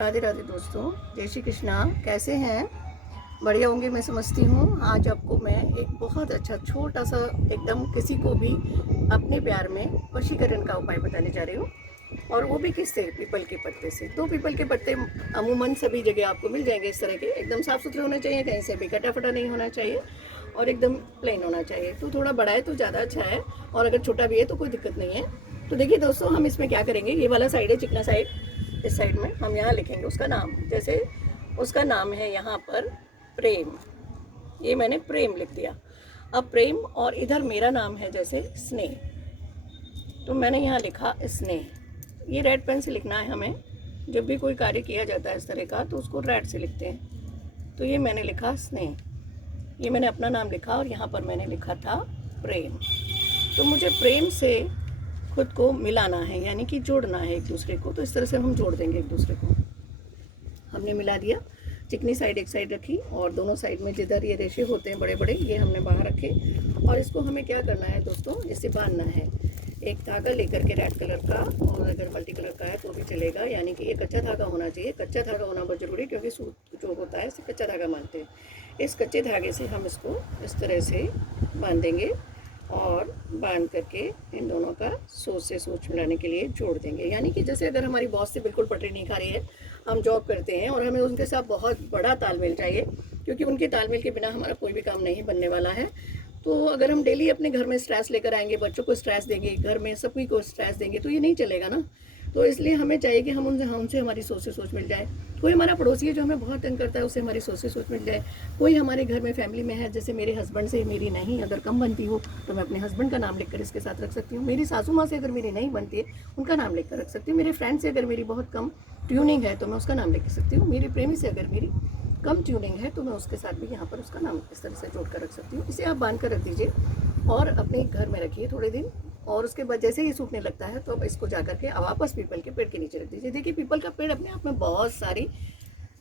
राधे राधे दोस्तों, जय श्री कृष्णा। कैसे हैं? बढ़िया होंगे मैं समझती हूँ। आज आपको मैं एक बहुत अच्छा छोटा सा एकदम किसी को भी अपने प्यार में वशीकरण का उपाय बताने जा रही हूँ, और वो भी किससे? पीपल के पत्ते से। तो पीपल के पत्ते अमूमन सभी जगह आपको मिल जाएंगे। इस तरह के एकदम साफ़ सुथरे होने चाहिए, कहीं से भी कटा फटा नहीं होना चाहिए और एकदम प्लेन होना चाहिए। तो थोड़ा बड़ा है तो ज़्यादा अच्छा है, और अगर छोटा भी है तो कोई दिक्कत नहीं है। तो देखिए दोस्तों, हम इसमें क्या करेंगे, ये वाला साइड है चिकना साइड, इस साइड में हम यहाँ लिखेंगे उसका नाम। जैसे उसका नाम है यहाँ पर प्रेम, ये मैंने प्रेम लिख दिया। अब प्रेम, और इधर मेरा नाम है जैसे स्नेह, तो मैंने यहाँ लिखा स्नेह। ये रेड पेन से लिखना है हमें। जब भी कोई कार्य किया जाता है इस तरह का तो उसको रेड से लिखते हैं। तो ये मैंने लिखा स्नेह, ये मैंने अपना नाम लिखा, और यहाँ पर मैंने लिखा था प्रेम। तो मुझे प्रेम से खुद को मिलाना है, यानी कि जोड़ना है एक दूसरे को। तो इस तरह से हम जोड़ देंगे एक दूसरे को। हमने मिला दिया, चिकनी साइड एक साइड रखी, और दोनों साइड में जिधर ये रेशे होते हैं बड़े बड़े, ये हमने बाहर रखे। और इसको हमें क्या करना है दोस्तों, इसे बांधना है। एक धागा लेकर के रेड कलर का, और अगर मल्टी कलर का है तो भी चलेगा, यानी कि ये कच्चा धागा होना चाहिए। कच्चा धागा होना बहुत ज़रूरी, क्योंकि सूत जो होता है इसे कच्चा धागा मानते हैं। इस कच्चे धागे से हम इसको इस तरह से बांधेंगे, और बांध करके इन दोनों का सोच से सोच मिलाने के लिए जोड़ देंगे। यानी कि जैसे अगर हमारी बॉस से बिल्कुल पटरी नहीं खा रही है, हम जॉब करते हैं और हमें उनके साथ बहुत बड़ा तालमेल चाहिए, क्योंकि उनके तालमेल के बिना हमारा कोई भी काम नहीं बनने वाला है। तो अगर हम डेली अपने घर में स्ट्रेस लेकर आएंगे, बच्चों को स्ट्रेस देंगे, घर में सभी को स्ट्रेस देंगे, तो ये नहीं चलेगा ना। तो इसलिए हमें चाहिए कि हम उनसे हमारी सोच से सोच मिल जाए। कोई हमारा पड़ोसी है जो हमें बहुत तंग करता है, उससे हमारी सोच से सोच मिल जाए। कोई हमारे घर में फैमिली में है, जैसे मेरे हस्बैंड से मेरी नहीं अगर कम बनती हो तो मैं अपने हस्बैंड का नाम लिखकर इसके साथ रख सकती हूँ। मेरी सासू माँ से अगर मेरी नहीं बनती है, उनका नाम लिख कर रख सकती हूँ। मेरे फ्रेंड से अगर मेरी बहुत कम ट्यूनिंग है तो मैं उसका नाम लिख सकती हूँ। मेरे प्रेमी से अगर मेरी कम ट्यूनिंग है तो मैं उसके साथ भी यहाँ पर उसका नाम इस तरह से जोड़ कर रख सकती हूँ। इसे आप बांध कर रख दीजिए और अपने घर में रखिए थोड़े दिन, और उसके बाद जैसे ही सूखने लगता है तो अब इसको जाकर के वापस पीपल के पेड़ के नीचे रख दीजिए। देखिए, पीपल का पेड़ अपने आप में बहुत सारी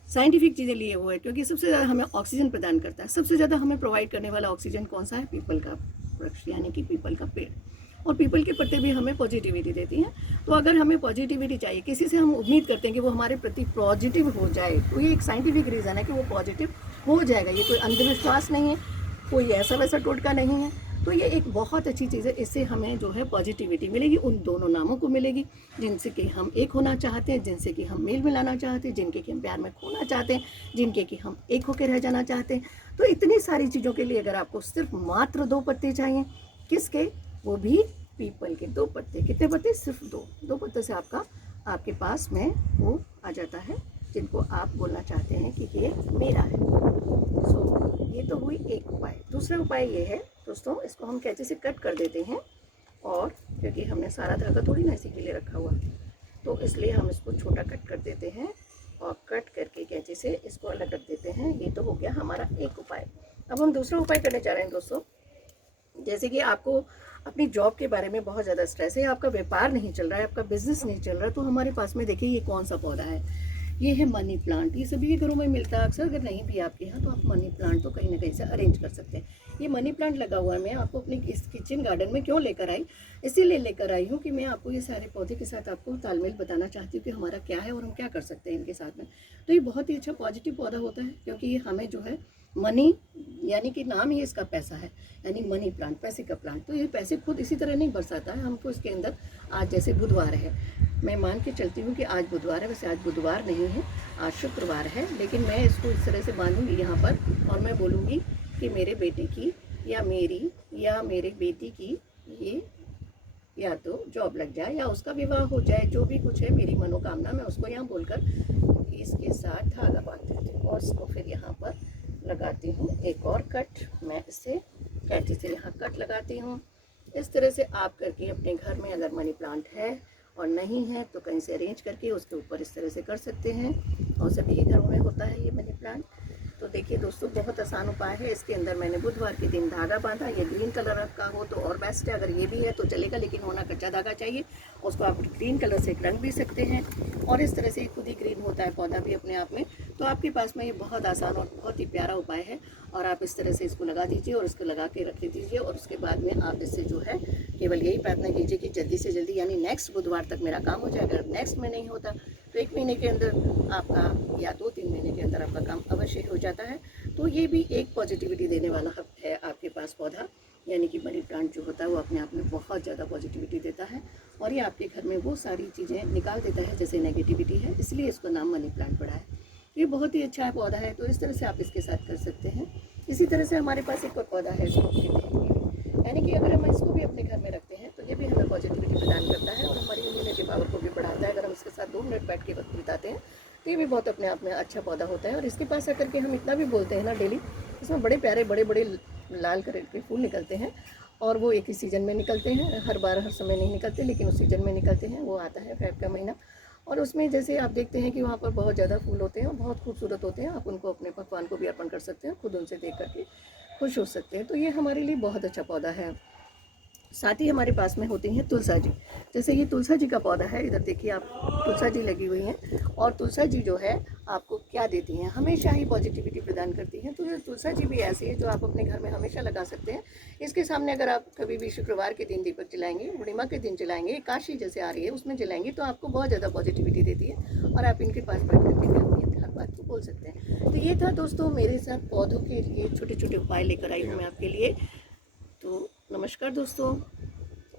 साइंटिफिक चीज़ें लिए हुए हैं, क्योंकि सबसे ज़्यादा हमें ऑक्सीजन प्रदान करता है। सबसे ज़्यादा हमें प्रोवाइड करने वाला ऑक्सीजन कौन सा है? पीपल का वृक्ष, यानी कि पीपल का पेड़। और पीपल के पत्ते भी हमें पॉजिटिविटी देती हैं। तो अगर हमें पॉजिटिविटी चाहिए, किसी से हम उम्मीद करते हैं कि वो हमारे प्रति पॉजिटिव हो जाए, तो ये एक साइंटिफिक रीज़न है कि वो पॉजिटिव हो जाएगा। ये कोई अंधविश्वास नहीं है, कोई ऐसा वैसा टोटका नहीं है। तो ये एक बहुत अच्छी चीज़ है। इससे हमें जो है पॉजिटिविटी मिलेगी, उन दोनों नामों को मिलेगी जिनसे कि हम एक होना चाहते हैं, जिनसे कि हम मेल मिलाना चाहते हैं, जिनके कि हम प्यार में खोना चाहते हैं, जिनके कि हम एक होकर रह जाना चाहते हैं। तो इतनी सारी चीज़ों के लिए अगर आपको सिर्फ मात्र 2 पत्ते चाहिए, किसके? वो भी पीपल के 2 पत्ते। कितने पत्ते? सिर्फ 2 पत्ते से आपके पास में वो आ जाता है जिनको आप बोलना चाहते हैं कि ये मेरा है। ये तो हुई एक उपाय। दूसरा उपाय ये है दोस्तों, इसको हम कैंची से कट कर देते हैं, और क्योंकि हमने सारा धागा थोड़ी ना इसी के लिए रखा हुआ, तो इसलिए हम इसको छोटा कट कर देते हैं, और कट करके कैंची से इसको अलग रख देते हैं। ये तो हो गया हमारा एक उपाय। अब हम दूसरा उपाय करने जा रहे हैं दोस्तों। जैसे कि आपको अपनी जॉब के बारे में बहुत ज़्यादा स्ट्रेस है, आपका व्यापार नहीं चल रहा है, आपका बिजनेस नहीं चल रहा, तो हमारे पास में देखिए ये कौन सा पौधा है। ये है मनी प्लांट। ये सभी के घरों में मिलता है अक्सर। अगर नहीं भी आपके यहाँ तो आप मनी प्लांट तो कहीं ना कहीं से अरेंज कर सकते हैं। ये मनी प्लांट लगा हुआ है। मैं आपको अपने इस किचन गार्डन में क्यों लेकर आई? इसीलिए लेकर आई हूँ कि मैं आपको ये सारे पौधे के साथ आपको तालमेल बताना चाहती हूँ कि हमारा क्या है और हम क्या कर सकते हैं इनके साथ में। तो ये बहुत ही अच्छा पॉजिटिव पौधा होता है, क्योंकि ये हमें जो है मनी, यानी कि नाम ही इसका पैसा है, यानी मनी प्लांट, पैसे का प्लांट। तो ये पैसे खुद इसी तरह नहीं बरसाता है हमको। इसके अंदर आज जैसे बुधवार है, मैं मान के चलती हूँ कि आज बुधवार है, वैसे आज बुधवार नहीं है, आज शुक्रवार है, लेकिन मैं इसको इस तरह से बांधूंगी यहाँ पर, और मैं बोलूँगी कि मेरे बेटे की या मेरी या मेरे बेटी की ये या तो जॉब लग जाए या उसका विवाह हो जाए, जो भी कुछ है मेरी मनोकामना, मैं उसको यहाँ बोलकर इसके साथ धागा बांध देती हूँ, और इसको फिर यहाँ पर लगाती हूँ एक और कट। मैं इसे कैंची से यहाँ कट लगाती हूँ। इस तरह से आप करके अपने घर में अगर मनी प्लांट है और नहीं है तो कहीं से अरेंज करके उसके ऊपर इस तरह से कर सकते हैं, और सभी के घरों में होता है ये मनी प्लांट। तो देखिए दोस्तों, बहुत आसान उपाय है। इसके अंदर मैंने बुधवार के दिन धागा बांधा। ये ग्रीन कलर का हो तो और बेस्ट है, अगर ये भी है तो चलेगा, लेकिन होना कच्चा धागा चाहिए। उसको आप ग्रीन कलर से रंग भी सकते हैं, और इस तरह से खुद ही ग्रीन होता है पौधा भी अपने आप में। तो आपके पास में ये बहुत आसान और बहुत ही प्यारा उपाय है, और आप इस तरह से इसको लगा दीजिए और इसको लगा के रख दीजिए। और उसके बाद में आप इससे जो है केवल यही प्रार्थना कीजिए कि जल्दी से जल्दी, यानी नेक्स्ट बुधवार तक मेरा काम हो जाए। अगर नेक्स्ट में नहीं होता तो 1 महीने के अंदर आपका या 2-3 महीने के अंदर आपका काम अवश्य हो जाता है। तो ये भी एक पॉजिटिविटी देने वाला है आपके पास पौधा, यानी कि मनी प्लांट जो होता है वो अपने आप में बहुत ज़्यादा पॉजिटिविटी देता है और ये आपके घर में वो सारी चीज़ें निकाल देता है जैसे नेगेटिविटी है, इसलिए इसका नाम मनी प्लांट पड़ा है। ये बहुत ही अच्छा पौधा है, तो इस तरह से आप इसके साथ कर सकते हैं। इसी तरह से हमारे पास एक और पौधा है, इसको कहते हैं, यानी कि अगर हम इसको भी अपने घर में रखते हैं तो ये भी हमें पॉजिटिविटी प्रदान करता है और हमारी इम्यूनिटी पावर को भी बढ़ाता है। अगर हम इसके साथ 2 मिनट बैठ के वक्त बिताते हैं तो ये भी बहुत अपने आप में अच्छा पौधा होता है। और इसके पास आकर के हम इतना भी बोलते हैं ना डेली, इसमें बड़े प्यारे बड़े बड़े लाल कलर के फूल निकलते हैं और वो एक ही सीज़न में निकलते हैं, हर बार हर समय नहीं निकलते, लेकिन उस सीज़न में निकलते हैं। वो आता है फ़ेब का महीना और उसमें जैसे आप देखते हैं कि वहाँ पर बहुत ज़्यादा फूल होते हैं और बहुत खूबसूरत होते हैं। आप उनको अपने भगवान को भी अर्पण कर सकते हैं, खुद उनसे देख करके खुश हो सकते हैं। तो ये हमारे लिए बहुत अच्छा पौधा है। साथ ही हमारे पास में होती हैं तुलसा जी। जैसे ये तुलसा जी का पौधा है, इधर देखिए आप, तुलसा जी लगी हुई हैं और तुलसा जी जो है आपको क्या देती हैं, हमेशा ही पॉजिटिविटी प्रदान करती हैं। तो ये तुलसा जी भी ऐसी है जो आप अपने घर में हमेशा लगा सकते हैं। इसके सामने अगर आप कभी भी शुक्रवार के दिन दीपक जलाएंगे, पूर्णिमा के दिन जलाएंगे, एकादशी जैसे आ रही है उसमें जलाएंगे तो आपको बहुत ज़्यादा पॉजिटिविटी देती है और आप इनके पास बैठ करके भी अपनी हर बात को बोल सकते हैं। तो ये था दोस्तों मेरे साथ पौधों के लिए छोटे छोटे उपाय लेकर आई हूँ मैं आपके लिए। तो नमस्कार दोस्तों,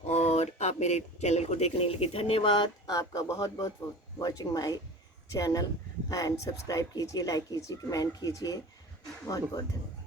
और आप मेरे चैनल को देखने के लिए धन्यवाद। आपका बहुत बहुत watching my channel and subscribe कीजिए, लाइक कीजिए, कमेंट कीजिए। बहुत बहुत धन्यवाद।